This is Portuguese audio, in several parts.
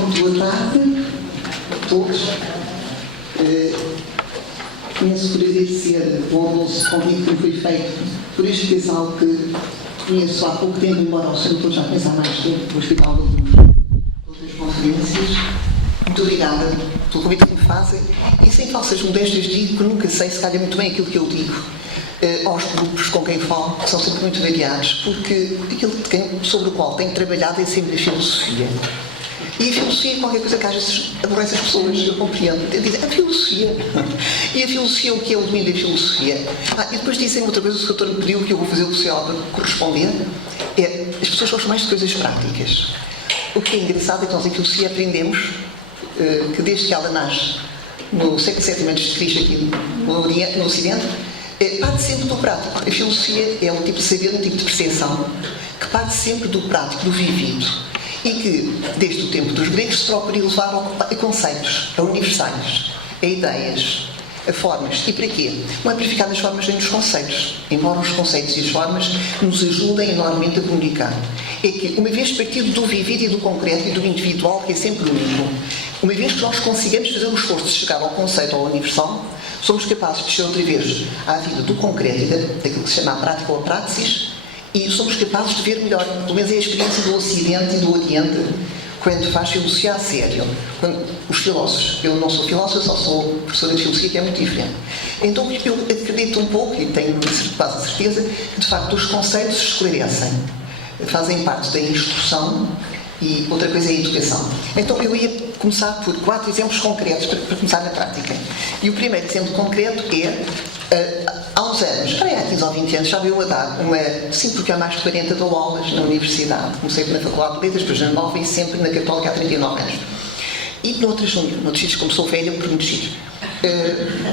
Muito boa tarde a todos. Começo por agradecer o honroso convite que me foi feito por este casal que conheço há pouco tempo, embora o senhor já conheça há mais tempo, no Hospital de outras conferências. Muito obrigada pelo convite que me fazem e sem falsas modéstias digo que nunca sei se calha muito bem aquilo que eu digo aos grupos com quem falo, que são sempre muito variados, porque aquilo sobre o qual tenho trabalhado é sempre a filosofia. E a filosofia é qualquer coisa que às vezes aborrece as pessoas, eu compreendo. Dizem, a filosofia. E a filosofia, o que é o domínio da filosofia? E depois dizem outra coisa, o doutor me pediu, que eu vou fazer o possível para corresponder, as pessoas gostam mais de coisas práticas. O que é engraçado é que nós em filosofia aprendemos que desde que ela nasce, no século VII a.C., aqui no Ocidente, parte sempre do prático. A filosofia é um tipo de saber, um tipo de percepção, que parte sempre do prático, do vivido. E que, desde o tempo dos gregos, se procura levar a conceitos, a universais, a ideias, a formas. E para quê? Não é para ficar nas formas nem nos conceitos, embora os conceitos e as formas nos ajudem enormemente a comunicar. É que, uma vez partido do vivido e do concreto e do individual, que é sempre único, uma vez que nós consigamos fazer o esforço de chegar ao conceito, ao universal, somos capazes de chegar outra vez à vida do concreto e daquilo que se chama a prática ou a praxis, e somos capazes de ver melhor. Pelo menos é a experiência do Ocidente e do Oriente quando faz filosofia a sério. Quando os filósofos, eu não sou filósofo, eu só sou professora de filosofia, que é muito diferente. Então eu acredito um pouco, e tenho quase a certeza, que de facto os conceitos se esclarecem, fazem parte da instrução, e outra coisa é a educação. Então eu ia começar por 4 exemplos concretos para começar na prática. E o primeiro exemplo concreto é, há uns anos, há 15 ou 20 anos, estava eu a dar sim, porque há mais de 40 dou aulas na universidade. Comecei na Faculdade de Letras, depois na Nova e sempre na Católica há 39 anos. E noutros sítios, como sou velha, por muitos sítios.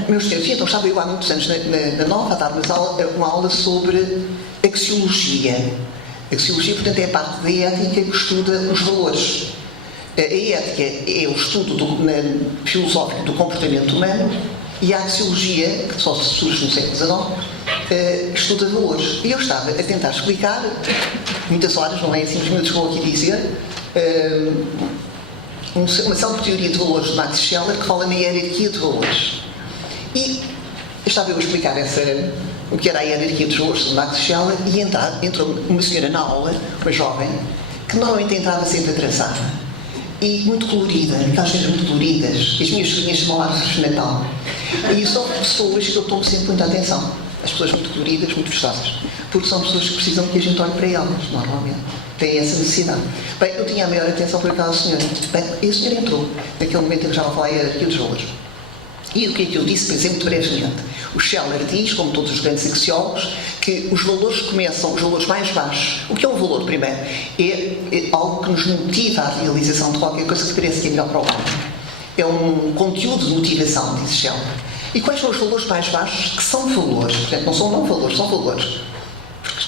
Meus senhores, então estava eu há muitos anos na Nova a dar uma aula sobre axiologia. A axiologia, portanto, é a parte da ética que estuda os valores. A ética é o estudo filosófico do comportamento humano e a axiologia, que só surge no século XIX, estuda valores. E eu estava a tentar explicar, muitas horas, não é assim, uns minutos que vou aqui dizer, uma célebre teoria de valores de Max Scheler que fala na hierarquia de valores. E estava eu a explicar o que era a hierarquia dos valores de Max Scheler e entrou uma senhora na aula, uma jovem, que normalmente entrava sempre atrasada e muito colorida, aquelas coisas muito coloridas, as minhas filhinhas chamam árvores de Natal. E são pessoas que eu tomo sempre muita atenção, as pessoas muito coloridas, muito gostosas, porque são pessoas que precisam que a gente olhe para elas, normalmente. Têm essa necessidade. Bem, eu tinha a maior atenção para aquela senhora. Bem, e a senhora entrou, naquele momento em que já estava a falar a hierarquia dos valores. E o que é que eu disse, por exemplo, muito brevemente? O Scheler diz, como todos os grandes axiólogos, que os valores começam, os valores mais baixos. O que é um valor, primeiro? É algo que nos motiva à realização de qualquer coisa que parece que é melhor para o homem. É um conteúdo de motivação, diz Scheler. E quais são os valores mais baixos que são valores? Portanto, não são não valores, são valores. Porque,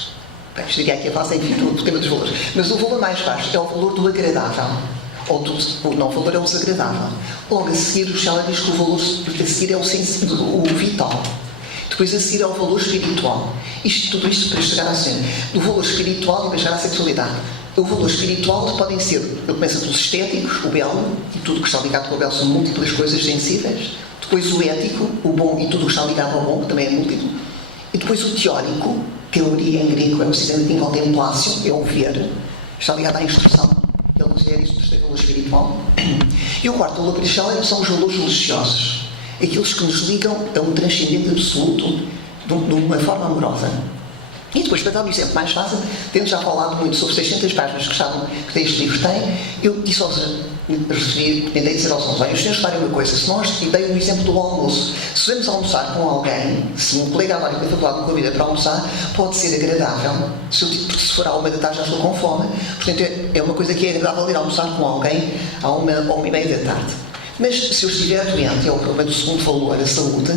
bem, estaria aqui a falar sem fim do tema dos valores. Mas o valor mais baixo é o valor do agradável. Ou o não valor é o desagradável. Logo a seguir, o Scheler diz que o valor a seguir é o vital. Depois a seguir é o valor espiritual. Tudo isto para chegar à cena. Do valor espiritual e para chegar à sexualidade. O valor espiritual podem ser, ele começa pelos estéticos, o belo, e tudo que está ligado com o belo são múltiplas coisas sensíveis. Depois o ético, o bom, e tudo o que está ligado ao bom, que também é múltiplo. E depois o teórico, que eu diria em grego, é precisamente em contemplatio, é o ver, está ligado à instrução. Ele considera isto de valor espiritual. E o quarto valor para Scheler são os valores religiosos. Aqueles que nos ligam a um transcendente absoluto de uma forma amorosa. E depois, para dar um exemplo mais fácil, tendo já falado muito sobre 600 páginas que este livro tem, eu disse tentei dizer aos alunos, os senhores reparem uma coisa, se nós, e dei um exemplo do almoço, se vamos almoçar com alguém, se um colega agora da faculdade me convida para almoçar, pode ser agradável, porque se for à 1 da tarde já estou com fome, portanto é uma coisa que é agradável ir almoçar com alguém à 1h30 da tarde. Mas se eu estiver doente, é o problema do segundo valor, a saúde,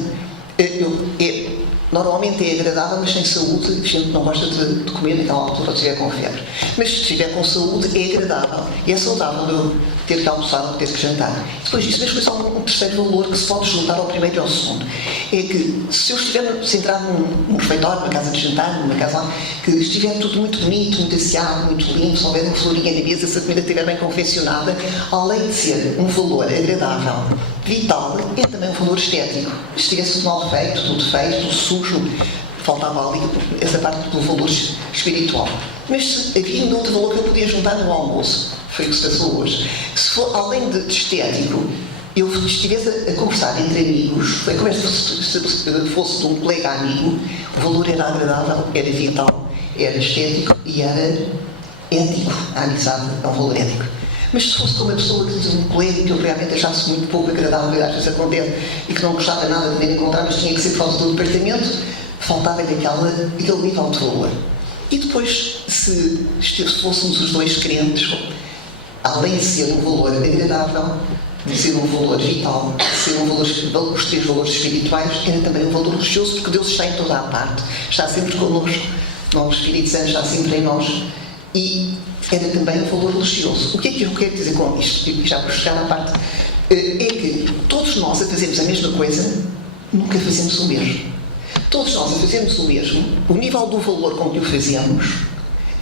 normalmente é agradável, mas sem saúde, a gente não gosta de comer naquela altura ou estiver com febre. Mas se estiver com saúde, é agradável e é saudável de ter que almoçar ou ter que jantar. Depois disso, mesmo é só um terceiro valor que se pode juntar ao primeiro e ao segundo. é que se eu estiver centrado num refeitório, numa casa de jantar, numa casa que estiver tudo muito bonito, muito asseado, muito limpo, se houver uma florinha na mesa, se a comida estiver bem confeccionada, além de ser um valor agradável, vital, é também um valor estético. Se estivesse tudo mal feito, tudo sujo, faltava ali essa parte do valor espiritual. Mas havia um outro valor que eu podia juntar no almoço, foi o que se passou hoje. Se for, além de estético, eu estivesse a conversar entre amigos, a conversa fosse de um colega amigo, o valor era agradável, era vital, era estético e era ético. A amizade é um valor ético. Mas se fosse com uma pessoa, um colega que eu realmente achasse muito pouco agradável, que às vezes acontece, e que não gostava nada de me encontrar, mas tinha que ser por causa do departamento, faltava-lhe aquele nível de valor. E depois, se fôssemos os dois crentes, além de ser um valor agradável, de ser um valor vital, de ser um valor, os três valores espirituais, era também um valor religioso, porque Deus está em toda a parte, está sempre connosco, o Espírito Santo está sempre em nós, e era também um valor religioso. O que é que eu quero dizer com isto? E já por chegar à parte, é que todos nós a fazermos a mesma coisa, nunca fazemos o mesmo. Todos nós a fazermos o mesmo, o nível do valor com que o fazemos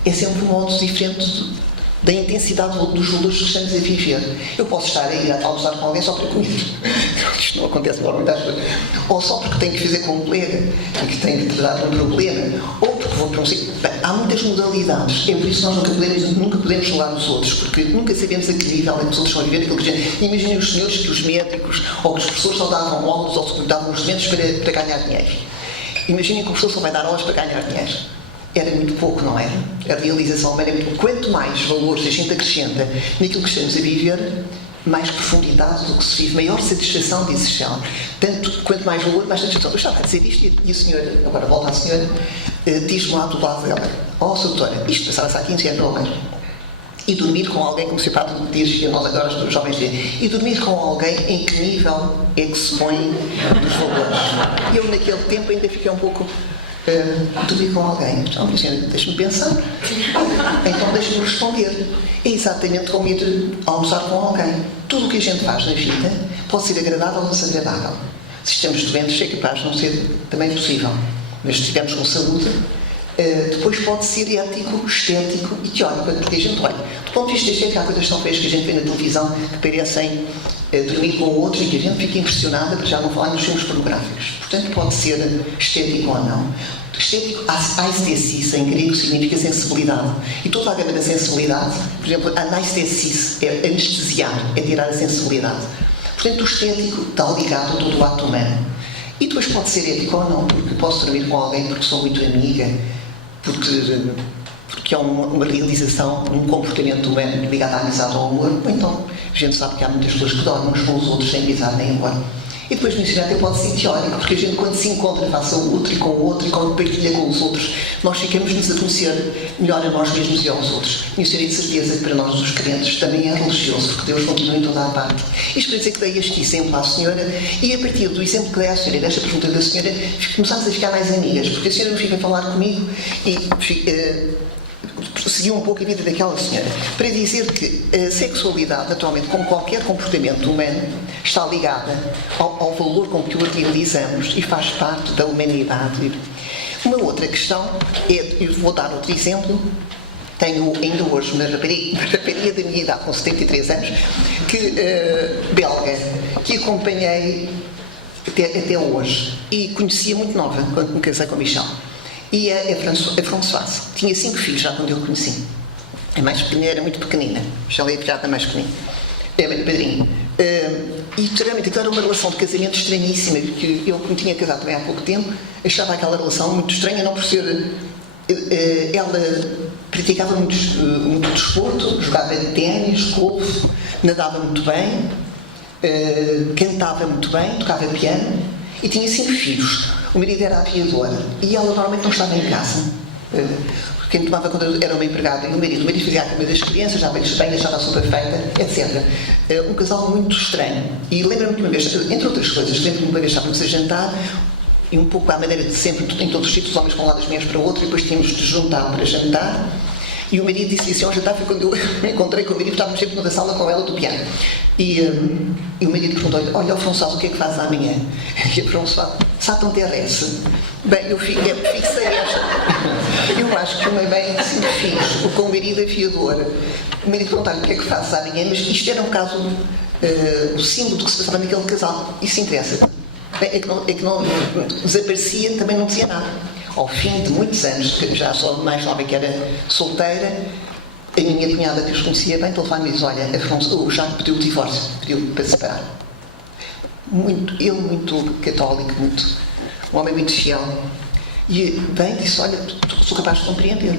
é sempre um modo diferente da intensidade dos valores que estamos a viver. Eu posso estar a ir a almoçar com alguém só para comer. Isto não acontece normalmente às vezes. Ou só porque tenho que fazer com um colega, porque tenho que tratar um problema, ou porque vou para um sítio. Há muitas modalidades. É por isso que nós nunca podemos julgar os outros, porque nunca sabemos a que nível é que os outros estão a viver aquilo que a gente. Imaginem os senhores que os médicos ou que os professores só davam aulas ou só davam instrumentos para ganhar dinheiro. Imaginem que o professor só vai dar aulas para ganhar dinheiro. Era muito pouco, não era? A realização era muito pouco. Quanto mais valores a gente acrescenta naquilo que estamos a viver, mais profundidade do que se vive, maior satisfação de existência. Tanto, quanto mais valor, mais satisfação. Eu estava a dizer isto e a senhora, agora volta à senhora, diz-me lá do lado dela: ó, doutora, isto passava-se há 15 anos ou bem. E dormir com alguém, como se o padre diz, e nós agora os jovens dizem, e dormir com alguém em que nível é que se põe dos valores? E eu naquele tempo ainda fiquei um pouco... dormir com alguém. Então, deixa-me pensar. Então deixa-me responder. É exatamente como ir almoçar com alguém. Tudo o que a gente faz na vida pode ser agradável ou desagradável. Se estamos doentes, é capaz de não ser também possível. Mas se estivermos com saúde, depois pode ser ético, estético e teórico, porque a gente olha. Do ponto de vista estético, há coisas tão feias que a gente vê na televisão que parecem dormir com outros e que a gente fica impressionada, para já não falar nos filmes pornográficos. Portanto, pode ser estético ou não. Estético, aesthesis, em grego, significa sensibilidade. E toda a gama da sensibilidade, por exemplo, anesthesis é anestesiar, é tirar a sensibilidade. Portanto, o estético está ligado a todo o ato humano. E depois pode ser ético ou não, porque posso dormir com alguém porque sou muito amiga, porque é uma realização, um comportamento humano ligado à amizade ou ao amor, ou então a gente sabe que há muitas pessoas que dormem uns com os outros sem amizade nem amor. E depois no ensino até pode ser teórico, porque a gente quando se encontra face ao outro e com o outro e quando partilha com os outros, nós ficamos-nos a conhecer melhor a nós mesmos e aos outros. E eu tenho de certeza que para nós os crentes também é religioso, porque Deus continua em toda a parte. Isto para dizer que dei este exemplo à senhora, e a partir do exemplo que dei à senhora e desta pergunta da senhora, começámos a ficar mais amigas, porque a senhora me fica a falar comigo e seguiu um pouco a vida daquela senhora, para dizer que a sexualidade, atualmente, como qualquer comportamento humano, está ligada ao valor com que o realizamos e faz parte da humanidade. Uma outra questão é, eu vou dar outro exemplo, tenho ainda hoje uma rapariga da minha idade, com 73 anos, belga, que acompanhei até hoje, e conhecia muito nova, quando me casei com o Michel. E a Françoise tinha 5 filhos já quando eu a conheci. A mais pequenina era muito pequenina. Já é a filhada mais pequenina. É a padrinha. E realmente aquilo era uma relação de casamento estranhíssima, porque eu, como tinha casado também há pouco tempo, achava aquela relação muito estranha, não por ser... ela praticava muito desporto, jogava ténis, golfe, nadava muito bem, cantava muito bem, tocava piano e tinha 5 filhos. O marido era aviador e ela normalmente não estava em casa. Quem tomava conta era uma empregada e o marido fazia a cama das crianças, dava-lhes bem, deixava a sopa feita, etc. Um casal muito estranho. E lembro-me que uma vez, entre outras coisas, lembro-me que uma vez estávamos a jantar e um pouco à maneira de sempre, em todos os sítios, os homens para um lado, as mulheres para o outro, e depois tínhamos de juntar para jantar. E o marido disse assim ao jantar, foi quando eu me encontrei com o marido, estávamos sempre na sala com ela do piano. E o marido perguntou-lhe: olha, Françoise, o que é que fazes amanhã? E a Françoise: ça t'intéresse? Bem, eu fixei esta. Eu acho que uma mãe sempre fiz, com o marido afiador. O marido perguntou-lhe: o que é que fazes amanhã? Mas isto era um caso, o símbolo do que se passava naquele casal. Isso interessa. Bem, é que não desaparecia, também não dizia nada. Ao fim de muitos anos, que já sou mais nova que era solteira, a minha cunhada, que os conhecia bem, telefone-me e diz: olha, Afonso, o Jacques pediu o divórcio, pediu para separar. Ele muito católico, um homem muito fiel. E bem, disse: olha, sou capaz de compreender.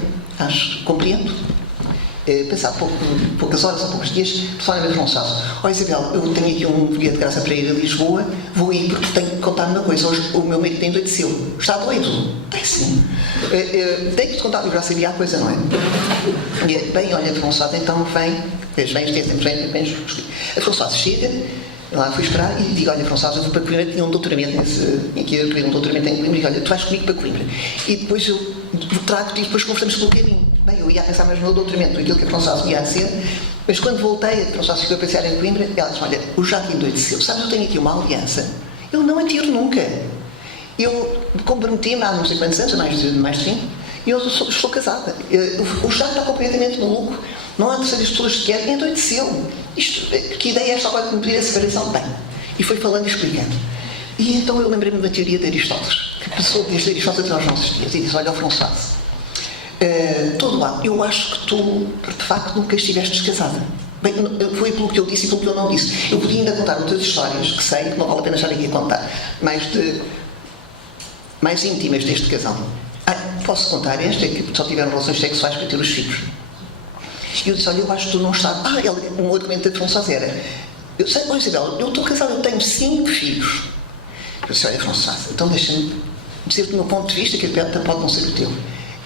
Compreendo. Passar poucas horas ou poucos dias, telefone-me a Françoise: ó Isabel, eu tenho aqui um bilhete de graça para ir a Lisboa, vou ir porque tenho que contar uma coisa. Hoje o meu marido tem endoideceu. Está doido? Tem sim. Tenho que te contar, eu já sabia a coisa, não é? Bem, olha, Françoise, então vem. Vem. A Françoise chega, lá fui esperar e digo: olha, Françoise, eu vou para Coimbra, tinha um doutoramento aqui eu queria um doutoramento em Coimbra, e olha, tu vais comigo para Coimbra. E depois eu trago-te e depois conversamos pelo caminho. Bem, eu ia a pensar mais no doutoramento, naquilo que a Françoise ia a ser, mas quando voltei, a Françoise ficou a pensar em Coimbra, e ela disse: olha, o Jacques endoideceu. Sabes, eu tenho aqui uma aliança. Eu não a tiro nunca. Eu comprometi-me há não sei quantos anos, mais de 20, e eu estou casada. O Jacques está completamente maluco. Não há terceiras pessoas que querem, endoideceu. Que ideia é esta agora de me pedir a separação? Bem, e foi falando e explicando. E então eu lembrei-me da teoria de Aristóteles, que passou desde Aristóteles até aos nossos dias, e disse: olha, Françoise, todo lado, eu acho que tu, de facto, nunca estiveste casada. Bem, foi pelo que eu disse e pelo que eu não disse. Eu podia ainda contar outras histórias que sei, que não vale a pena estar aqui a contar, mais íntimas deste casal. Posso contar esta, que só tiveram relações sexuais para ter os filhos. E eu disse: olha, eu acho que tu não estás. Um argumento da Françoise era: eu sei, Isabel, eu estou casada, eu tenho 5 filhos. Eu disse: olha, Françoise, então deixa-me dizer-te o meu ponto de vista, que até pode não ser o teu.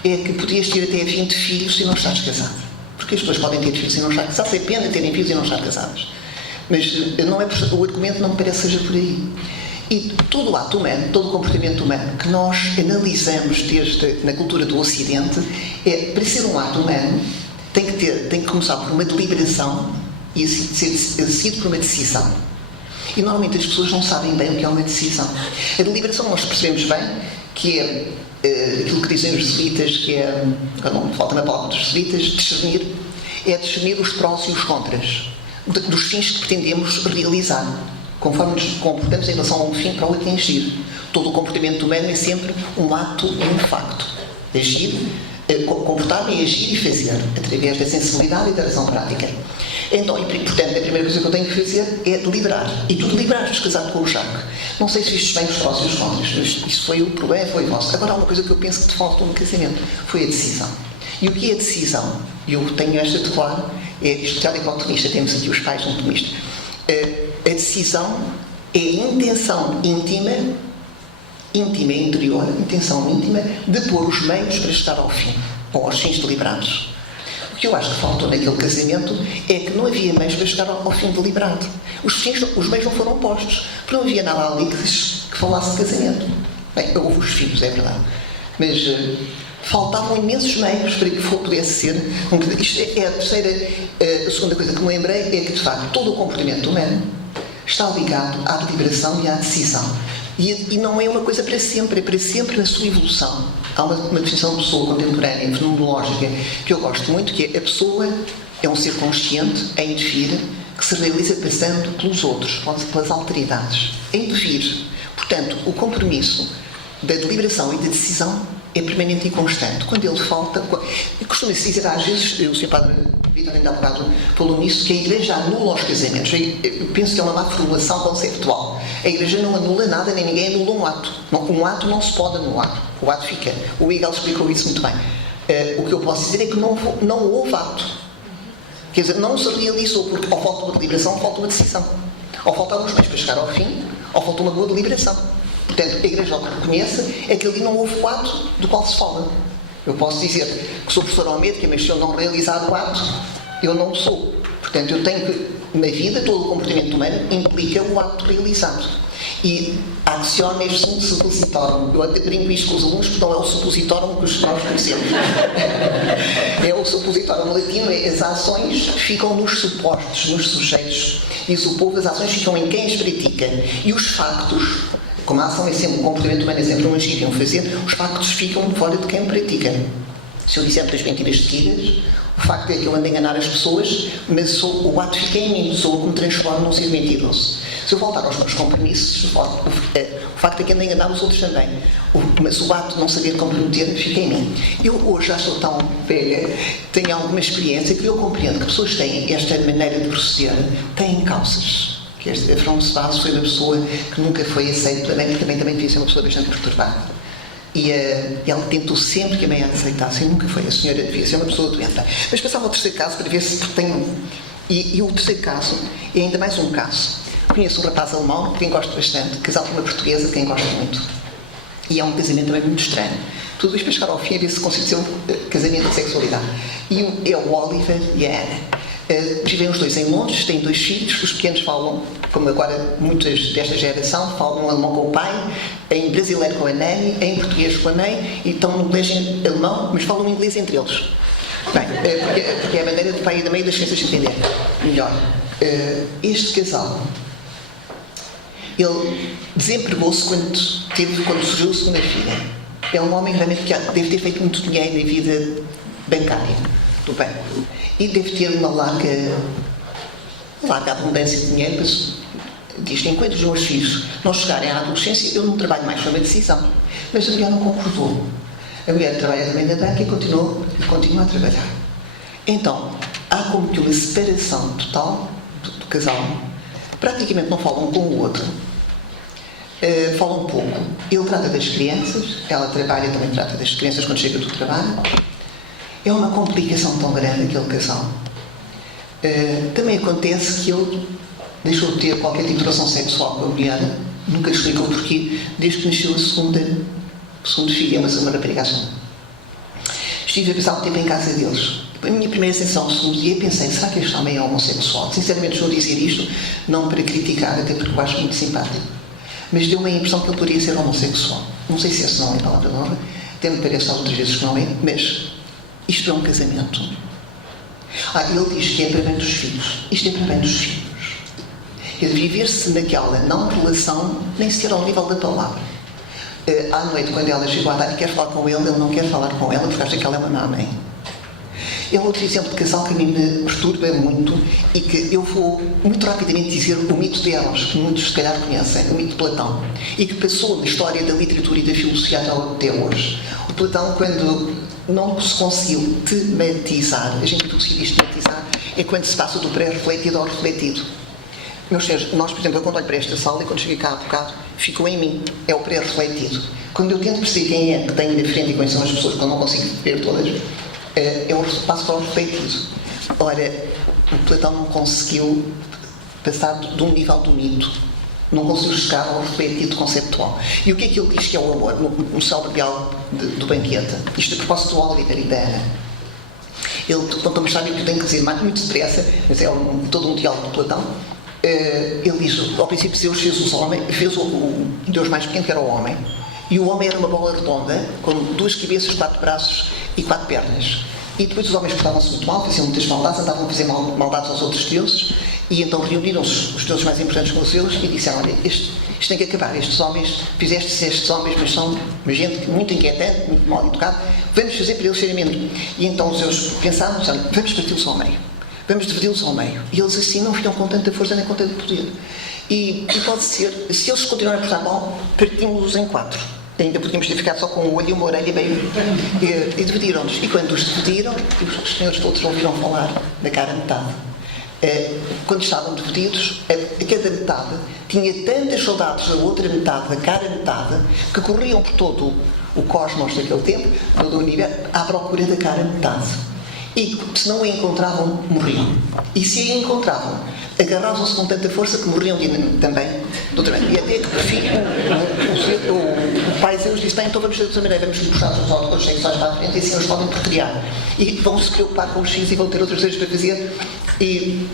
É que podias ter até 20 filhos e não estás casada. Porque as pessoas podem ter filhos e não estar casadas. É pena terem filhos e não estar casadas. Mas não é, o argumento não me parece que seja por aí. E todo o ato humano, todo o comportamento humano que nós analisamos na cultura do Ocidente, para ser um ato humano, tem que começar por uma deliberação e ser seguido por uma decisão. E normalmente as pessoas não sabem bem o que é uma decisão. A deliberação nós percebemos bem que é aquilo que dizem os jesuítas, que é, não falta na palavra dos jesuítas, discernir os prós e os contras dos fins que pretendemos realizar, conforme nos comportamos em relação a um fim para o atingir. Todo o comportamento humano é sempre um ato e um facto. Agir, comportar-me e agir e fazer, através da sensibilidade e da razão prática. Então, e portanto, a primeira coisa que eu tenho que fazer é deliberar. E tu deliberaste casado com o Jacques. Não sei se vistes bem os prós e os contras, mas isso foi o problema, foi vosso. Agora há uma coisa que eu penso que te faltou no casamento, foi a decisão. E o que é a decisão? Eu tenho esta de claro, especial e otimista, temos aqui os pais um otimista. A decisão é a intenção íntima, interior, intenção íntima, de pôr os meios para chegar ao fim, ou aos fins deliberados. O que eu acho que faltou naquele casamento é que não havia meios para chegar ao fim deliberado. Os meios não foram postos, porque não havia nada ali que falasse de casamento. Bem, houve os filhos, é verdade, mas faltavam imensos meios para que pudesse ser. Isto é a segunda coisa que me lembrei, é que de facto todo o comportamento humano está ligado à deliberação e à decisão. E não é uma coisa para sempre, é para sempre na sua evolução. Há uma definição de pessoa contemporânea, fenomenológica, que eu gosto muito, que é: a pessoa é um ser consciente, é indefir, que se realiza passando pelos outros, pelas alteridades. É indefir. Portanto, o compromisso da deliberação e da decisão é permanente e constante. Quando ele falta... Costuma-se dizer, às vezes, o Sr. Padre Vítor ainda há bocado falou nisso, que a Igreja anula os casamentos. Eu penso que é uma má formulação conceptual. A Igreja não anula nada, nem ninguém anula um ato. Um ato não se pode anular. O ato fica. O Hegel explicou isso muito bem. O que eu posso dizer é que não houve ato. Quer dizer, não se realizou, porque ou falta uma deliberação, ou falta uma decisão. Ou faltam alguns meios para chegar ao fim, ou falta uma boa deliberação. Portanto, a Igreja o que reconhece é que ali não houve o ato do qual se fala. Eu posso dizer que sou professor ao médico, mas se eu não realizar o ato, eu não sou. Portanto, eu tenho que, na vida, todo o comportamento humano implica o ato realizado. E acciones sum suppositorum. Eu até brinco isto com os alunos, porque não é o suppositorum que nós conhecemos. É o suppositório latino, as ações ficam nos supostos, nos sujeitos. Diz o povo, as ações ficam em quem as pratica. E os factos, como a ação é sempre, o comportamento humano é sempre um agir e um fazer, os factos ficam fora de quem pratica. Se eu disser muitas mentiras seguidas, o facto é que eu ando a enganar as pessoas, mas o ato fica em mim, sou eu que me transformo num ser mentiroso. Se eu voltar aos meus compromissos, o facto é que ando a enganar os outros também. Mas o ato de não saber comprometer fica em mim. Eu hoje já sou tão velha, tenho alguma experiência que eu compreendo que pessoas têm esta maneira de proceder, têm causas. Que a Franz Vaz foi uma pessoa que nunca foi aceita também, porque também devia ser uma pessoa bastante perturbada. E ela tentou sempre que a mãe a aceitasse e nunca foi. A senhora devia ser uma pessoa doente. Mas passava ao terceiro caso para ver se tem. E o terceiro caso é ainda mais um caso. Conheço um rapaz alemão que quem gosto bastante, casado com uma portuguesa, quem gosto muito. E é um casamento também muito estranho. Tudo isto para chegar ao fim a ver se consegue ser um casamento de sexualidade. E é o Oliver e a Ana. Vivem os dois em Londres, têm 2 filhos, os pequenos falam, como agora muitas desta geração, falam alemão com o pai, em brasileiro com a Nani, em português com a Ney, e estão no colégio alemão, mas falam inglês entre eles. Bem, porque é a maneira do pai e da mãe das crianças se entender melhor. Este casal, ele desempregou-se quando surgiu a segunda filha. É um homem realmente que deve ter feito muito dinheiro na vida bancária do banco. E deve ter uma larga abundância de dinheiro, mas diz que enquanto os meus filhos não chegarem à adolescência, eu não trabalho mais, foi uma decisão. Mas a mulher não concordou. A mulher trabalha também na banca e continua a trabalhar. Então, há como que uma separação total do casal. Praticamente não falam um com o outro. Falam pouco. Ele trata das crianças, ela trabalha também trata das crianças quando chega do trabalho. É uma complicação tão grande aquele casal. Também acontece que ele deixou de ter qualquer tipo de relação sexual com a mulher, nunca explicou porquê, desde que nasceu o segundo filho, é uma raparigação. Estive a passar um tempo em casa deles. A minha primeira sensação, o segundo dia, pensei, será que este homem é homossexual? Sinceramente, estou a dizer isto, não para criticar, até porque eu acho muito simpático. Mas deu-me a impressão que ele poderia ser homossexual. Não sei se essa não é a palavra de honra, até me parece outras vezes que não é, mas isto é um casamento. Ele diz que é para bem dos filhos. Isto é para bem dos filhos. É de viver-se naquela não relação, nem sequer ao nível da palavra. À noite, quando ela chegou à tarde e quer falar com ele não quer falar com ela porque acha que ela é uma má mãe. É outro exemplo de casal que a mim me perturba muito e que eu vou muito rapidamente dizer o mito de Eros, que muitos se calhar conhecem, o mito de Platão, e que passou na história da literatura e da filosofia até hoje. O Platão, quando não se conseguiu tematizar, a gente diz tematizar, é quando se passa do pré-refletido ao refletido. Meus senhores, nós, por exemplo, eu quando olho para esta sala e quando cheguei cá há bocado, ficou em mim, é o pré-refletido. Quando eu tento perceber quem é que tenho na frente e quem são as pessoas, quando não consigo ver todas, eu passo para o refletido. Ora, o Platão não conseguiu passar de um nível do mito, não conseguiu chegar ao refletido conceptual. E o que é que ele diz que é o amor no célebre diálogo do banquete? Isto a propósito do Oliver e da Ana. Ele conta-me a que eu tenho que dizer muito depressa, mas é todo um diálogo de Platão. Ele diz, ao princípio Deus fez o Deus mais pequeno, que era o homem, e o homem era uma bola redonda, com 2 cabeças, 4 braços e 4 pernas. E depois os homens portavam-se muito mal, faziam muitas maldades, andavam a fazer maldades aos outros deuses, e então reuniram-se os deuses mais importantes com os deuses e disseram, olha, isto tem que acabar, estes homens, estes homens, mas são uma gente muito inquietante, muito mal educada, vamos fazer para eles serem menos. E então os deuses pensaram, vamos parti-los ao meio. Vamos dividi-los ao meio. E eles assim não ficam com tanta força nem com tanto poder. E pode ser, se eles continuarem a portar mal, partimos-los em 4. Ainda podíamos ter ficado só com um olho e uma orelha meio. E dividiram-nos. E quando os dividiram, os senhores todos ouviram falar da cara metade. Quando estavam divididos, a cada metade tinha tantas saudades da outra metade, da cara metade, que corriam por todo o cosmos daquele tempo, todo o universo, à procura da cara metade. E se não a encontravam, morriam. E se a encontravam, agarravam-se com tanta força que morriam também do trabalho. E até que, por fim, o pai Zeus disse, bem, então vamos fazer de outra maneira, vamos puxar os sexuais para a frente e assim eles podem procriar. E vão se preocupar com os filhos e vão ter outras coisas para fazer. E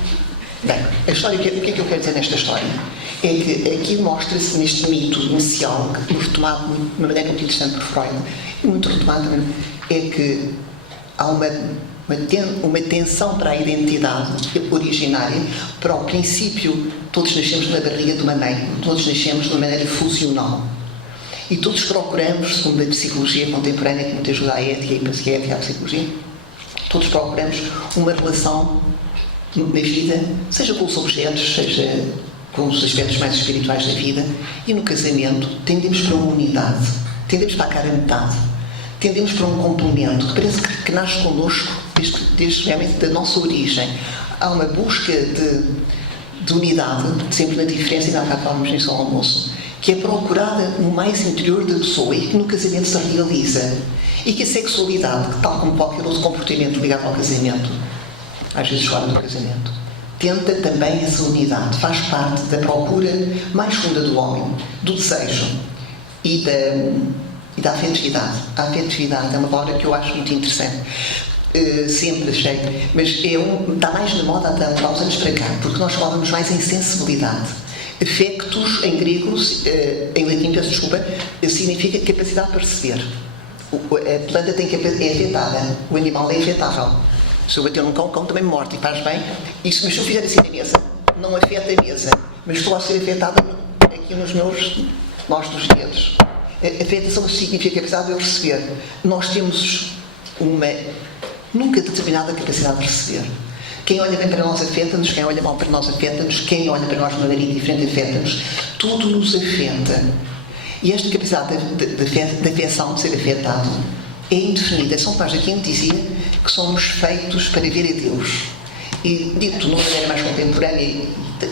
Bem, a história, o que é que eu quero dizer nesta história? É que aqui mostra-se neste mito inicial, que foi retomado de uma maneira muito interessante por Freud, e muito retomado também, é que há uma tensão para a identidade originária, para o princípio. Todos nascemos na barriga de uma mãe, todos nascemos de uma maneira fusional. E todos procuramos, segundo a psicologia contemporânea, que muito ajuda à ética e à psicologia, todos procuramos uma relação na vida, seja com os objetos, seja com os aspectos mais espirituais da vida, e no casamento tendemos para uma unidade, tendemos para a cara metade, tendemos para um complemento que parece que nasce connosco desde realmente da nossa origem. Há uma busca de unidade, sempre na diferença, e na cá falamos nisso ao almoço, que é procurada no mais interior da pessoa e que no casamento se realiza. E que a sexualidade, tal como qualquer outro comportamento ligado ao casamento, às vezes fora do casamento, tenta também essa unidade, faz parte da procura mais funda do homem, do desejo e da afetividade. A afetividade é uma palavra que eu acho muito interessante. Sempre achei, mas está mais na moda há uns anos para cá, porque nós falávamos mais em sensibilidade. Affectus, em grego, em latim, peço desculpa, significa capacidade de perceber. A planta é afetada, o animal é afetável. Se eu bater num cão, o cão também me morde e faz bem. Isso, mas se eu fizer assim na mesa, não afeta a mesa, mas estou a ser afetada aqui nos meus nós dos dedos. A afetação significa a capacidade de eu perceber. Nós temos uma nunca determinada capacidade de perceber. Quem olha bem para nós afeta-nos, quem olha mal para nós afeta-nos, quem olha para nós de maneira indiferente afeta-nos. Tudo nos afeta. E esta capacidade de afeção, de ser afetado, é indefinida. São Tomás de Aquino dizia que somos feitos para ver a Deus. E, dito de uma maneira mais contemporânea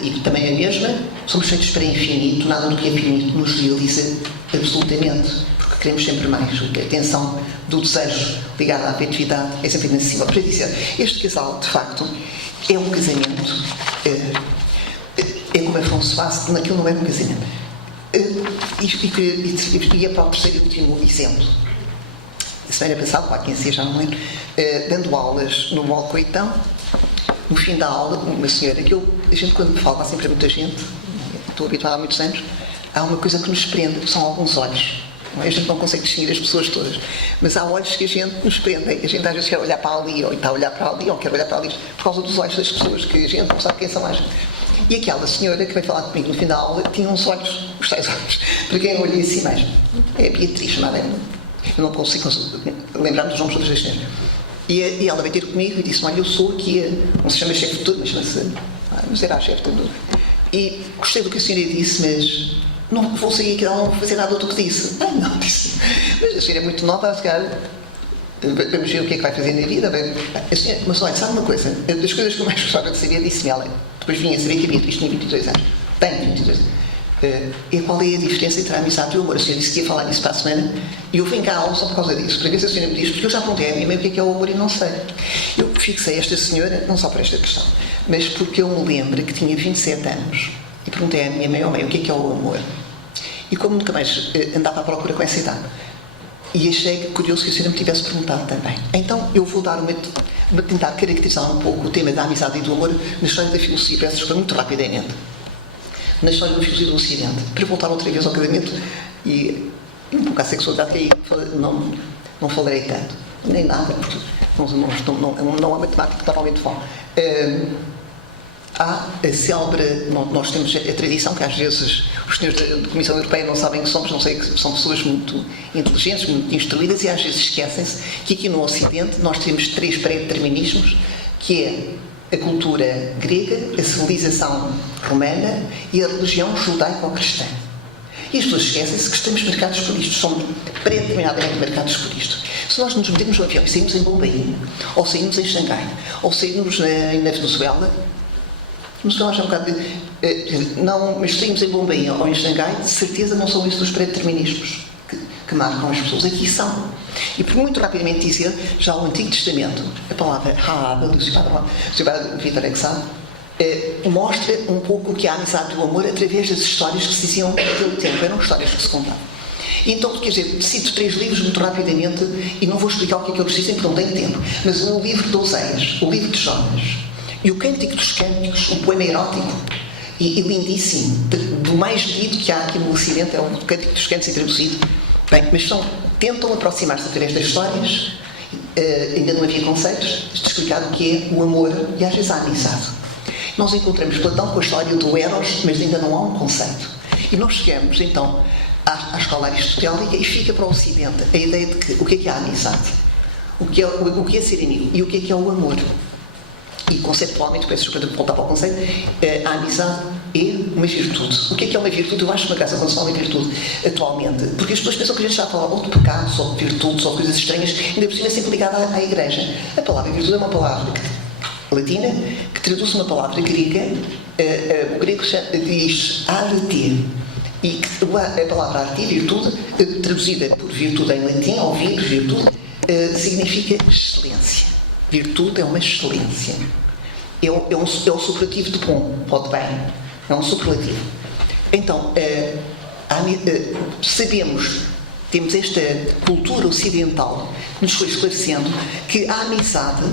e também a mesma, somos feitos para infinito. Nada do que é infinito nos realiza absolutamente, porque queremos sempre mais. A tensão do desejo ligado à afetividade é sempre inacessível. Para dizer, este casal, de facto, é um casamento. É como a Françoise, naquilo não era um casamento. E ia para o terceiro e último exemplo. A semana passada, há 15 dias, já não me lembro, dando aulas no Mol Coitão. No fim da aula, uma senhora, a gente quando me fala, há sempre muita gente, estou habituada há muitos anos, há uma coisa que nos prende, que são alguns olhos. A gente não consegue distinguir as pessoas todas, mas há olhos que a gente nos prende. A gente às vezes quer olhar para ali, ou está a olhar para ali, ou quer olhar para ali, por causa dos olhos das pessoas, que a gente não sabe quem são mais. E aquela senhora que veio falar comigo no fim da aula tinha uns olhos, os tais olhos, para quem olha assim mais. É a Beatriz, chamada. Eu não consigo lembrar-me dos nomes de outras senhoras. E ela veio ter comigo e disse: olha, eu sou aqui, não se chama chefe de tudo, mas chama-se. Mas era a chefe de tudo. E gostei do que a senhora disse, mas não vou sair aqui, não vou fazer nada do que disse. Não, disse. Mas a senhora é muito nova, se calhar. Vamos ver o que é que vai fazer na vida. A senhora, mas olha, sabe uma coisa? Das coisas que eu mais gostava de saber, disse-me ela. Depois vinha a saber que a Beatriz tinha 22 anos. Tem 22 anos. E qual é a diferença entre a amizade e o amor? A senhora disse que ia falar nisso para a semana e eu venho cá à aula só por causa disso, para ver se a senhora me diz, porque eu já perguntei à minha mãe o que é o amor e não sei. Eu fixei esta senhora, não só por esta questão, mas porque eu me lembro que tinha 27 anos e perguntei à minha mãe: oh mãe, o que é o amor? E como nunca mais andava à procura com essa idade, e achei curioso que a senhora me tivesse perguntado também. Então eu vou dar tentar caracterizar um pouco o tema da amizade e do amor na história da filosofia, peço desculpa, muito rapidamente. Na história da filosofia do Ocidente, para voltar outra vez ao casamento e um pouco à sexualidade, que aí não falarei tanto, nem nada, porque não há matemática totalmente fora. Há a célebre, nós temos a tradição que às vezes os senhores da Comissão Europeia não sabem que somos, não sei, que são pessoas muito inteligentes, muito instruídas, e às vezes esquecem-se que aqui no Ocidente nós temos 3 pré-determinismos, que é a cultura grega, a civilização romana e a religião judaico-cristã. E as pessoas esquecem-se que estamos marcados por isto, somos pré-determinadamente marcados por isto. Se nós nos metemos no avião e saímos em Bombaim, ou saímos em Xangai, ou saímos na Venezuela, já um bocado não, mas saímos em Bombaim ou em Xangai, de certeza não são esses os pré-determinismos que marcam as pessoas. Aqui são. E por muito rapidamente dizer, já o Antigo Testamento, a palavra Ha'ab, do Sr. Vitor Exato, mostra um pouco o que é a amizade e o amor através das histórias que se diziam naquele tempo. Eram histórias que se contavam. E então, quer dizer, cito 3 livros muito rapidamente e não vou explicar o que é que eles dizem porque não tenho tempo. Mas o livro de Oséias, o livro de Jonas E o Cântico dos Cânticos, um poema erótico e lindíssimo, do mais lido que há aqui no Ocidente, é o Cântico dos Cânticos traduzido. Bem, mas tentam aproximar-se através das histórias, ainda não havia conceitos, de explicar o que é o amor e às vezes a amizade. Nós encontramos Platão com a história do Eros, mas ainda não há um conceito. E nós chegamos, então, à escola aristotélica e fica para o Ocidente a ideia de que o que é a amizade? O que é ser amigo? E o que é o amor? E conceptualmente, peço desculpa de voltar para o conceito, a amizade é uma virtude. O que é uma virtude? Eu acho uma graça quando se fala em virtude atualmente, porque as pessoas pensam que a gente está a falar ou de pecados, ou de virtudes, ou de coisas estranhas, ainda por cima é sempre ligada à Igreja. A palavra virtude é uma palavra latina que traduz uma palavra grega, o grego diz arte, e a palavra arte, virtude, traduzida por virtude em latim, ou virtude, significa excelência. Virtude é uma excelência. É o superlativo de bom, ou de bem. É um superlativo. Então, sabemos, temos esta cultura ocidental que nos foi esclarecendo que a amizade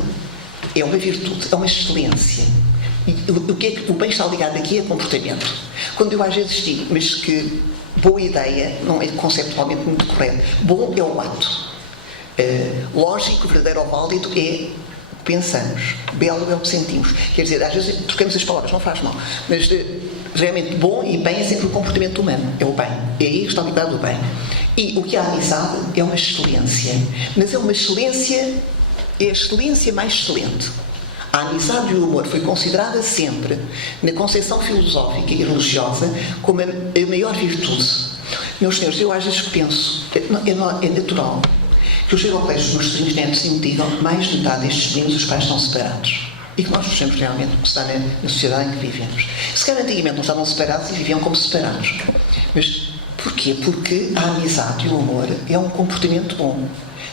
é uma virtude, é uma excelência. E o bem está ligado aqui é comportamento. Quando eu às vezes digo, mas que boa ideia, não é conceptualmente muito correto. Bom é o ato. Lógico, verdadeiro ou válido é o que pensamos. Belo é o que sentimos. Quer dizer, às vezes trocamos as palavras, não faz mal. Mas realmente bom e bem é sempre o comportamento humano. É o bem. É aí que está ligado o bem. E o que é a amizade é uma excelência. Mas é uma excelência, é a excelência mais excelente. A amizade e o amor foi considerada sempre, na concepção filosófica e religiosa, como a maior virtude. Meus senhores, eu às vezes penso, é natural, que eu chego ao colégio dos meus sobrinhos netos e me digam mais de metade destes meninos os pais estão separados. E que nós percebemos realmente o que está na sociedade em que vivemos. Se calhar antigamente não estavam separados e viviam como separados. Mas porquê? Porque a amizade e o amor é um comportamento bom.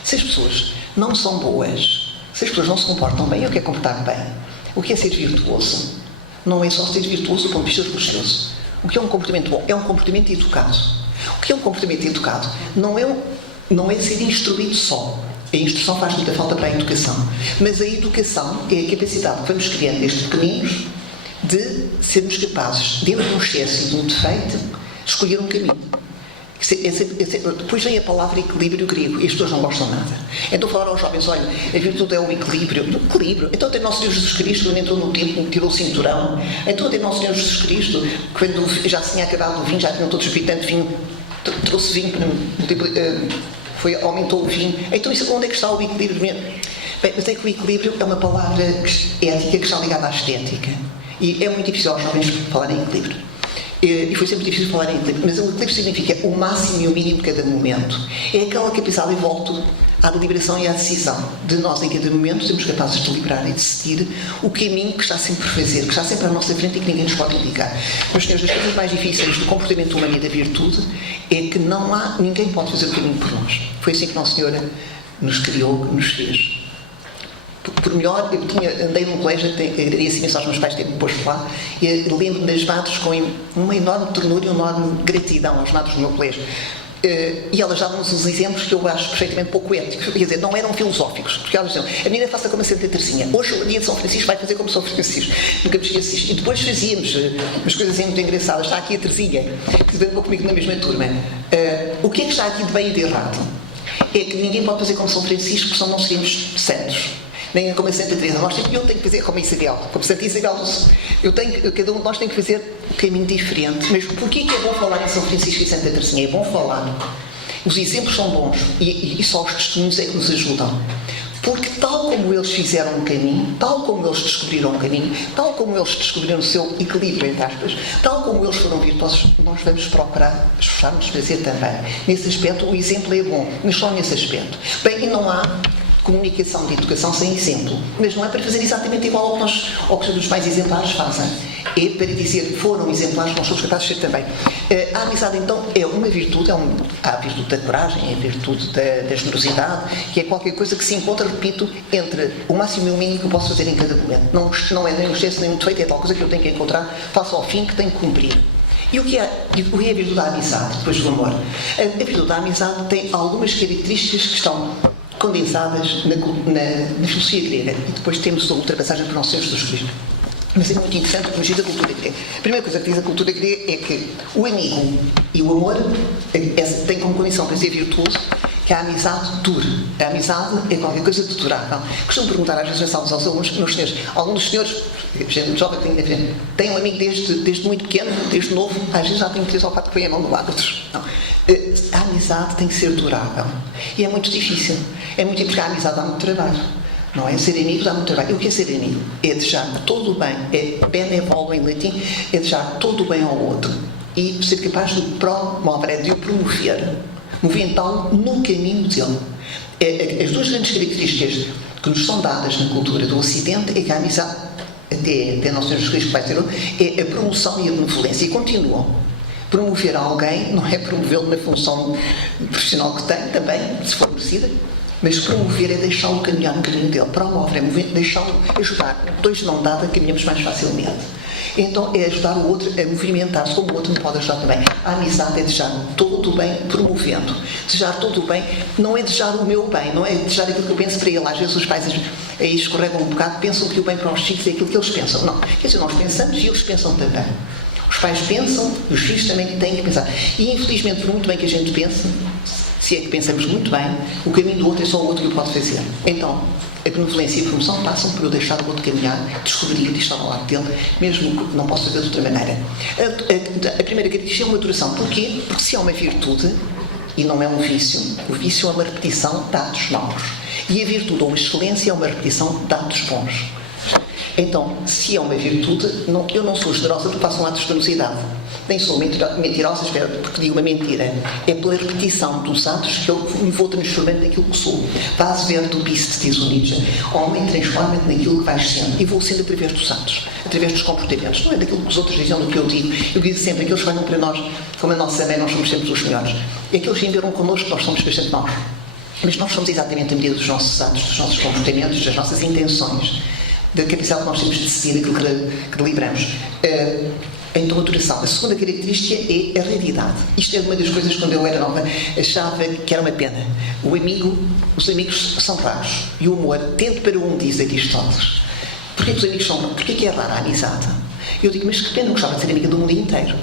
Se as pessoas não são boas, se as pessoas não se comportam bem, o que é comportar bem? O que é ser virtuoso? Não é só ser virtuoso do ponto de vista religioso. O que é um comportamento bom? É um comportamento educado. O que é um comportamento educado? Não é ser instruído só. A instrução faz muita falta para a educação. Mas a educação é a capacidade que vamos criando desde pequeninos de sermos capazes, dentro de um excesso e de um defeito, de escolher um caminho. Depois vem a palavra equilíbrio grego e as pessoas não gostam nada. Então falar aos jovens, olha, a virtude é o equilíbrio. Equilíbrio. Então até Nosso Senhor Jesus Cristo, quando entrou no templo, tirou o cinturão. Então até Nosso Senhor Jesus Cristo, quando já se tinha acabado o vinho, já tinham todos bebido tanto vinho, trouxe vinho para aumentou o vinho. Então onde é que está o equilíbrio? Bem, mas é que o equilíbrio é uma palavra ética que está ligada à estética. E é muito difícil aos jovens falarem em equilíbrio. E foi sempre difícil falar em equilíbrio. Mas o equilíbrio significa o máximo e o mínimo de cada momento. É aquela capacidade, e volto à deliberação e à decisão. De nós, em cada momento, sermos capazes de deliberar e decidir o caminho que está sempre por fazer, que está sempre à nossa frente e que ninguém nos pode indicar. Meus senhores, das coisas mais difíceis do comportamento humano e da virtude é que ninguém pode fazer o caminho por nós. Foi assim que Nossa Senhora nos criou, que nos fez. Por melhor, andei num colégio, agradeço imenso aos meus pais terem posto lá, e lembro-me das madres com uma enorme ternura e uma enorme gratidão aos madres do meu colégio. E elas davam-nos uns exemplos que eu acho perfeitamente pouco éticos, quer dizer, não eram filosóficos, porque elas diziam, a menina faça como a Santa Teresinha, hoje o dia de São Francisco vai fazer como São Francisco, nunca me esqueço disto. E depois fazíamos umas coisas assim muito engraçadas, está aqui a Teresinha, que andou comigo na mesma turma. O que é que está aqui de bem e de errado? É que ninguém pode fazer como São Francisco, porque senão não seríamos santos. Nem como a Santa Teresa. Eu tenho que fazer como a Isabel, como Santa Isabel. Cada um de nós tem que fazer um caminho diferente. Mas porquê que é bom falar em São Francisco e Santa Teresinha? É bom falar. Os exemplos são bons e só os testemunhos é que nos ajudam. Porque tal como eles fizeram um caminho, tal como eles descobriram um caminho, tal como eles descobriram o seu equilíbrio, entre aspas, tal como eles foram virtuosos, nós vamos procurar esforçar-nos para ser também. Nesse aspecto, o exemplo é bom, mas só nesse aspecto. Bem, e não há comunicação de educação sem exemplo, mas não é para fazer exatamente igual ao que os mais exemplares fazem. É para dizer, foram exemplares, nós somos capazes de ser também. A amizade, então, é uma virtude, há a virtude da coragem, é a virtude da generosidade, que é qualquer coisa que se encontra, repito, entre o máximo e o mínimo que eu posso fazer em cada momento. Não é nem um excesso, nem um defeito, é tal coisa que eu tenho que encontrar, faço ao fim que tenho que cumprir. E o que é a virtude da amizade, depois do amor? A virtude da amizade tem algumas características que estão condensadas na filosofia grega. E depois temos a ultrapassagem para o Nosso Senhor Jesus Cristo. Mas é muito interessante o que nos diz a cultura grega. A primeira coisa que diz a cultura grega é que o amigo e o amor têm como condição para ser virtuoso que a amizade dure. A amizade é qualquer coisa de durável. Costumo perguntar às vezes nas aulas aos alunos, meus senhores, alguns dos senhores, gente jovem que tem um amigo desde muito pequeno, desde novo, às vezes já tem 3 ou 4 que põem a mão do lado, outros não. A amizade tem que ser durável. E é muito difícil. É muito difícil porque a amizade dá muito trabalho. Não é? Ser amigo dá muito trabalho. E o que é ser amigo? É desejar todo o bem. É benevolo em latim. É desejar todo o bem ao outro. E ser capaz de promover, de o promover. Moventá-lo no caminho dele. As 2 grandes características que nos são dadas na cultura do Ocidente é que a amizade, até Nosso Senhor Jesus Cristo vai ter, é a promoção e a benevolência. E continuam. Promover alguém não é promovê-lo na função profissional que tem, também, se for merecida, mas promover é deixá-lo caminhar no caminho dele. Promover é deixá-lo ajudar. 2 de mão dada caminhamos mais facilmente. Então é ajudar o outro a movimentar-se, como o outro me pode ajudar também. A amizade é desejar todo o bem promovendo. Desejar todo o bem não é desejar o meu bem, não é desejar aquilo que eu penso para ele. Às vezes os pais aí escorregam um bocado, pensam que o bem para os filhos é aquilo que eles pensam. Não, quer dizer, nós pensamos e eles pensam também. Os pais pensam e os filhos também têm que pensar. E infelizmente, por muito bem que a gente pense, se é que pensamos muito bem, o caminho do outro é só o outro que o pode fazer. Então, a benevolência e a promoção passam por eu deixar o outro caminhar, descobrir e estar ao lado dele, mesmo que não possa fazer de outra maneira. A primeira característica é uma duração. Porquê? Porque se é uma virtude, e não é um vício, o vício é uma repetição de atos maus. E a virtude ou a excelência é uma repetição de atos bons. Então, se é uma virtude, eu não sou generosa porque faço um ato de generosidade. Nem sou mentirosa porque digo uma mentira. É pela repetição dos atos que eu me vou transformando naquilo que sou. Vais ver do bist, diz o Nietzsche. Homem, transforma-te naquilo que vais sendo. E vou sendo através dos atos, através dos comportamentos. Não é daquilo que os outros dizem, do que eu digo. Eu digo sempre que eles olham para nós como a nossa mãe, nós somos sempre os melhores. E aqueles que viram connosco, nós somos bastante maus. Mas nós somos exatamente a medida dos nossos atos, dos nossos comportamentos, das nossas intenções, da capacidade que nós temos de decidir aquilo que deliberamos. Então, a duração. A segunda característica é a raridade. Isto é uma das coisas que, quando eu era nova, achava que era uma pena. Os amigos são raros. E o amor tende para um, diz Aristóteles. Porquê que os amigos são raros? Porquê que é rara a amizade? Eu digo, mas que pena, eu gostava de ser amiga do mundo inteiro.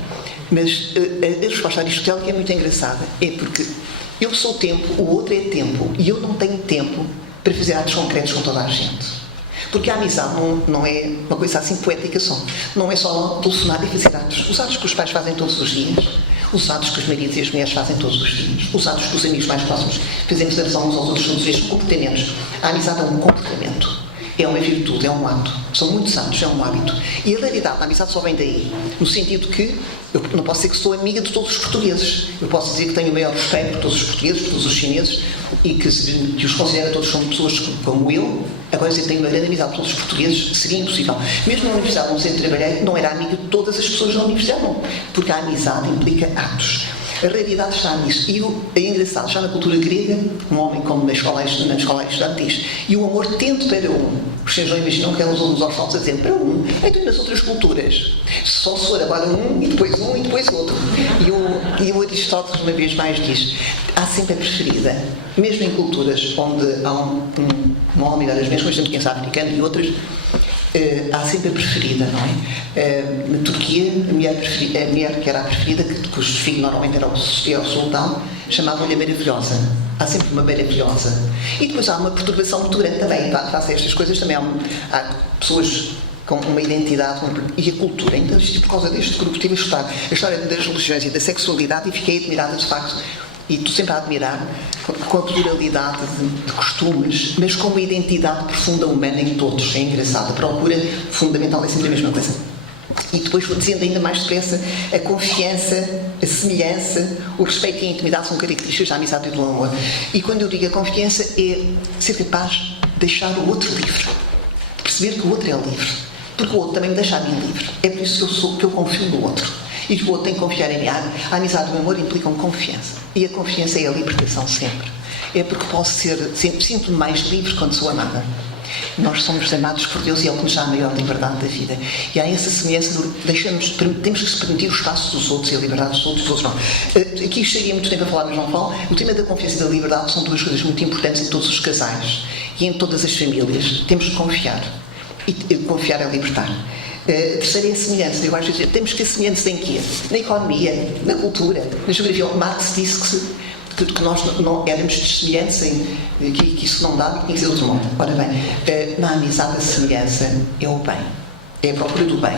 Mas a resposta aristotélica é muito engraçada. É porque eu sou tempo, o outro é tempo. E eu não tenho tempo para fazer atos concretos com toda a gente. Porque a amizade não é uma coisa assim poética só. Não é só telefonar e fazer atos. Os atos que os pais fazem todos os dias, os atos que os maridos e as mulheres fazem todos os dias, os atos que os amigos mais próximos fazemos uns aos outros todos os dias, comportamentos. A amizade é um comportamento. É uma virtude, é um ato. São muitos atos, é um hábito. E a raridade da amizade só vem daí. No sentido que eu não posso dizer que sou amiga de todos os portugueses. Eu posso dizer que tenho o maior respeito por todos os portugueses, por todos os chineses, e que os considero todos como pessoas como eu. Agora, se eu tenho uma grande amizade por todos os portugueses, seria impossível. Mesmo na universidade onde sempre trabalhei, não era amiga de todas as pessoas da universidade, não. Porque a amizade implica atos. A raridade está nisso. E é engraçado, já na cultura grega, um homem, como na escola estudante, diz, e o amor tende para um. Os senhores não imaginam que eles usam os saltos a dizer para um. Então, nas outras culturas, só se for agora um e depois outro. E o Aristóteles, uma vez mais, diz, há sempre a preferida. Mesmo em culturas onde há um homem das mesmas coisas, quem sabe africano e outras, há sempre a preferida, não é? Na Turquia, a mulher que era a preferida, cujo filho normalmente era o sultão, chamavam-lhe a maravilhosa. Há sempre uma maravilhosa. E depois há uma perturbação muito grande também. Face a estas coisas também há pessoas com uma identidade e a cultura. Então, por causa deste grupo, estive a estudar a história das religiões e da sexualidade e fiquei admirada de facto. E estou sempre a admirar com a pluralidade de costumes, mas com uma identidade profunda humana em todos. É engraçado. A procura fundamental é sempre a mesma coisa. E depois vou dizendo ainda mais depressa, a confiança, a semelhança, o respeito e a intimidade são características da amizade e do amor. E quando eu digo a confiança, é ser capaz de deixar o outro livre. De perceber que o outro é livre. Porque o outro também me deixa a mim livre. É por isso que eu confio no outro. E o outro tem que confiar em mim. A amizade e o amor implicam confiança. E a confiança é a libertação sempre. É porque posso sinto-me mais livre quando sou amada. Nós somos amados por Deus e Ele nos dá a maior liberdade da vida. E há essa semelhança temos que se permitir o espaço dos outros e a liberdade dos outros, todos não. Aqui estaria muito tempo a falar, mas não falo. O tema da confiança e da liberdade são duas coisas muito importantes em todos os casais e em todas as famílias. Temos que confiar. E confiar é libertar. A terceira é a semelhança. Eu acho que temos que ter semelhança em quê? Na economia, na cultura, na geografia. Marx disse que nós não éramos de semelhança, que isso não dava e tinha que ser de outro modo. Ora bem, na amizade a semelhança é o bem. É a procura do bem.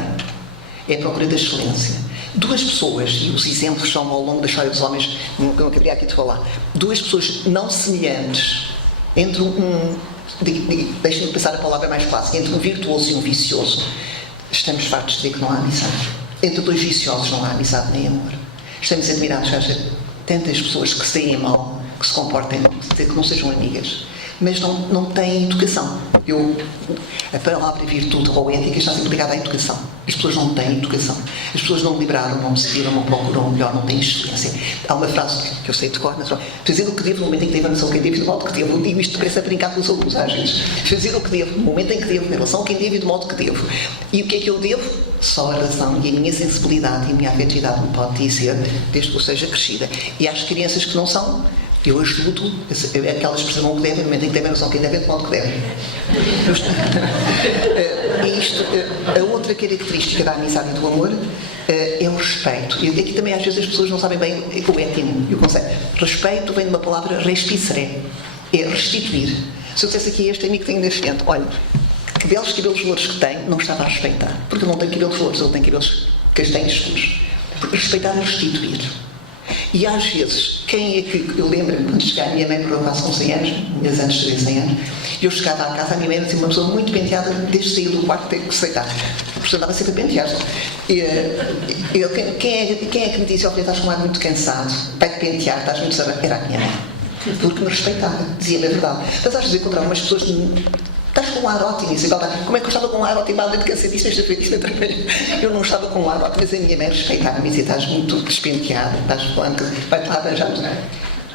É a procura da excelência. Duas pessoas, e os exemplos são ao longo da história dos homens, não acabaria aqui de falar, duas pessoas não semelhantes entre deixem-me pensar a palavra mais clássica, entre um virtuoso e um vicioso, estamos fartos de ver que não há amizade. Entre dois viciosos não há amizade nem amor. Estamos admirados que haja tantas pessoas que se deem mal, que se comportem mal, que não sejam amigas, mas não têm educação. A palavra virtude ou ética está sempre ligada à educação. As pessoas não têm educação. As pessoas não liberaram, não decidiram, não procuram o melhor, não têm excelência. Há uma frase que eu sei de cor, fazer o que devo no momento em que devo, não sei o que devo, no modo que devo. Eu digo isto parece a brincar com os alunos às vezes. Fazer o que devo no momento em que devo, em relação a quem devo e do modo que devo. E o que é que eu devo? Só a razão e a minha sensibilidade e a minha afetividade me pode dizer, desde que eu seja crescida. E às crianças que não são, eu ajudo aquelas expressão que devem, no momento em que devem, não são quem devem, do modo que devem. A outra característica da amizade e do amor é o respeito. E aqui também às vezes as pessoas não sabem bem o étimo e o conceito. Respeito vem de uma palavra respicere, é restituir. Se eu dissesse aqui a este amigo que tenho na frente, olha, que belos cabelos louros que tem, não estava a respeitar. Porque ele não tem cabelos louros, ele tem cabelos castanhos escuros. Porque respeitar é restituir. E às vezes, quem é que... Eu lembro-me, quando cheguei à minha mãe, por quase com 100 anos, meus anos de 100 anos, eu chegava à casa, a minha mãe era assim, uma pessoa muito penteada, desde sair do quarto ter que se deitar. Porque andava sempre a pentear. Quem é que me disse, ó, estás com um ar muito cansado, vai-te pentear, estás muito saber. Era a minha mãe. Porque me respeitava, dizia-me a verdade. Mas às vezes encontrava umas pessoas... Estás com um ar ótimo, isso, como é que eu estava com um ar ótimo, além de cansadista, esta feita também. Eu não estava com um ar ótimo, mas a minha mãe respeitava-me e dizia, estás muito despenteada, estás falando, vai-te lá arranjar.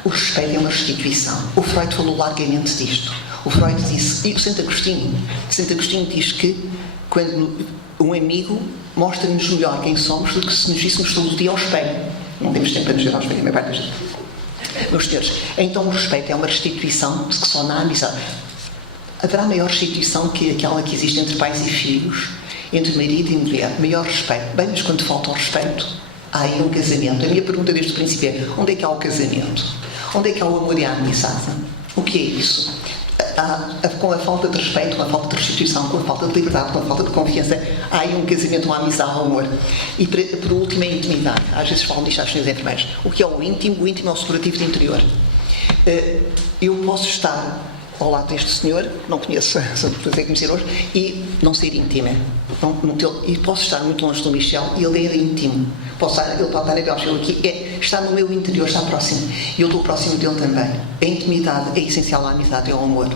O respeito é uma restituição. O Freud falou largamente disto. O Freud disse, e o Santo Agostinho diz que quando um amigo mostra-nos melhor quem somos do que se nos víssemos todo o dia ao espelho. Não temos tempo para nos ver ao espelho, a minha parte das... Meus senhores, então o respeito é uma restituição que só na amizade. Haverá maior restituição que aquela que existe entre pais e filhos, entre marido e mulher. Maior respeito. Bem, mas quando falta o respeito, há aí um casamento. A minha pergunta desde o princípio é, onde é que há o casamento? Onde é que há o amor e a amizade? O que é isso? Com a falta de respeito, com a falta de restituição, com a falta de liberdade, com a falta de confiança, há aí um casamento, uma amizade, um amor. E por último, a intimidade. Às vezes falam disto às senhoras enfermeiras. O que é o íntimo? O íntimo é o segurativo de interior. Eu posso estar ao lado deste senhor, não conheço, só por fazer conhecer hoje, e não ser íntima. E posso estar muito longe do Michel e ele é íntimo. Ele pode estar na Bélgica, aqui, está no meu interior, está próximo. E eu estou próximo dele também. A intimidade é essencial à amizade, é ao amor.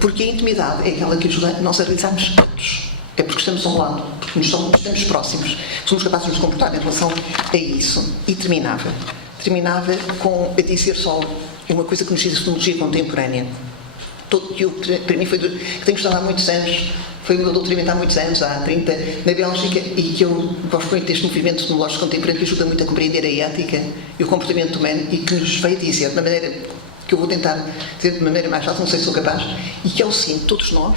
Porque a intimidade é aquela que ajuda nós a realizarmos atos. É porque estamos ao lado, porque estamos próximos. Somos capazes de nos comportar em relação a isso. E terminava a dizer só uma coisa que nos diz a fenomenologia contemporânea. Para mim foi que tenho estudado há muitos anos, foi o meu doutoramento há muitos anos, há 30, na Bélgica, e que eu gosto muito deste movimento fenomenológico contemporâneo que ajuda muito a compreender a ética e o comportamento humano e que nos veio dizer, de uma maneira que eu vou tentar dizer de uma maneira mais fácil, não sei se sou capaz, e que é o seguinte: todos nós,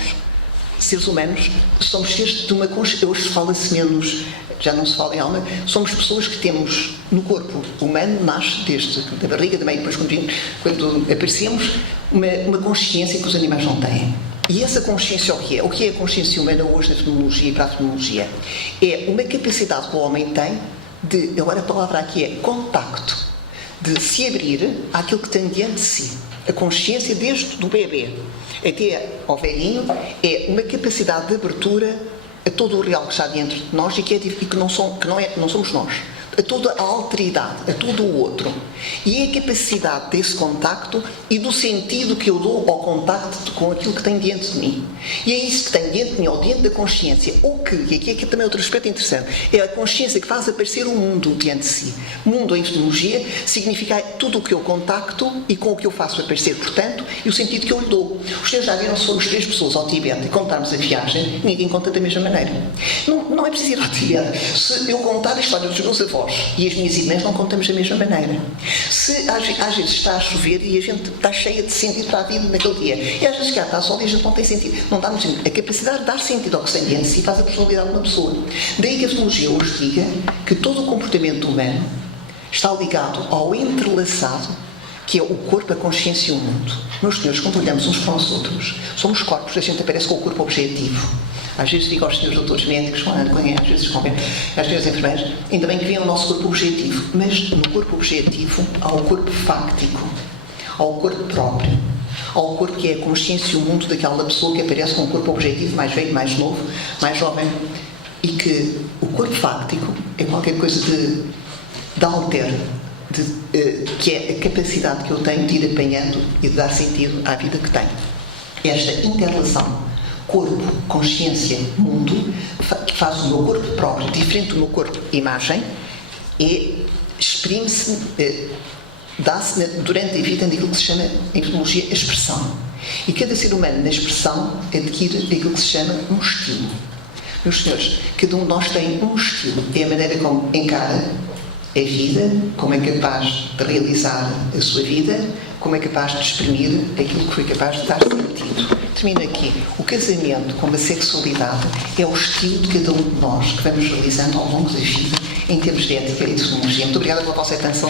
seres humanos, somos seres de uma consciência. Hoje fala-se menos, já não se fala em alma, somos pessoas que temos no corpo humano, nasce desde da barriga, também depois quando aparecemos, uma consciência que os animais não têm. E essa consciência o que é? O que é a consciência humana hoje na fenomenologia e para a fenomenologia? É uma capacidade que o homem tem de, agora a palavra aqui é contacto, de se abrir àquilo que tem diante de si. A consciência desde do bebê até ao velhinho é uma capacidade de abertura a todo o real que está dentro de nós e que não somos nós. a toda a alteridade, a todo o outro. E é a capacidade desse contacto e do sentido que eu dou ao contacto com aquilo que tem diante de mim. E é isso que tem diante de mim, ou diante da consciência, ou que, e aqui é que também outro aspecto interessante, é a consciência que faz aparecer o mundo diante de si. Mundo em epistemologia significa tudo o que eu contacto e com o que eu faço aparecer, portanto, e o sentido que eu lhe dou. Os senhores já viram, se formos 3 pessoas ao Tibete e contarmos a viagem, ninguém conta da mesma maneira. Não é preciso ir ao Tibete. Se eu contar a história dos meus avós e as minhas irmãs, não contamos da mesma maneira. Se às vezes está a chover e a gente está cheia de sentido para a vida naquele dia, e às vezes cá está sol e a gente não tem sentido. Não dá muito sentido. A capacidade de dar sentido ao que se tem diante de si faz a personalidade de uma pessoa. Daí que a epistemologia hoje diga que todo o comportamento humano está ligado ao entrelaçado que é o corpo, a consciência e o mundo. Meus senhores, quando olhamos uns para os outros, somos corpos, a gente aparece com o corpo objetivo. Às vezes digo aos senhores doutores médicos, quando às vezes convém, às senhoras enfermeiras, ainda bem que vêem o nosso corpo objetivo, mas no corpo objetivo há o corpo fáctico, há o corpo próprio, há o corpo que é a consciência e o mundo daquela pessoa que aparece com um corpo objetivo, mais velho, mais novo, mais jovem, e que o corpo fáctico é qualquer coisa de alter, que é a capacidade que eu tenho de ir apanhando e de dar sentido à vida que tenho. Esta interrelação corpo, consciência, mundo, que faz o meu corpo próprio diferente do meu corpo imagem, e exprime-se, dá-se durante a vida naquilo que se chama, em epistemologia, a expressão. E cada ser humano, na expressão, adquire aquilo que se chama um estilo. Meus senhores, cada um de nós tem um estilo. É a maneira como encara a vida, como é capaz de realizar a sua vida, como é capaz de exprimir aquilo que foi capaz de dar sentido. Termino aqui. O casamento, como a sexualidade, é o estilo de cada um de nós que vamos realizando ao longo da vida em termos de ética e de epistemologia. Muito obrigada pela vossa atenção.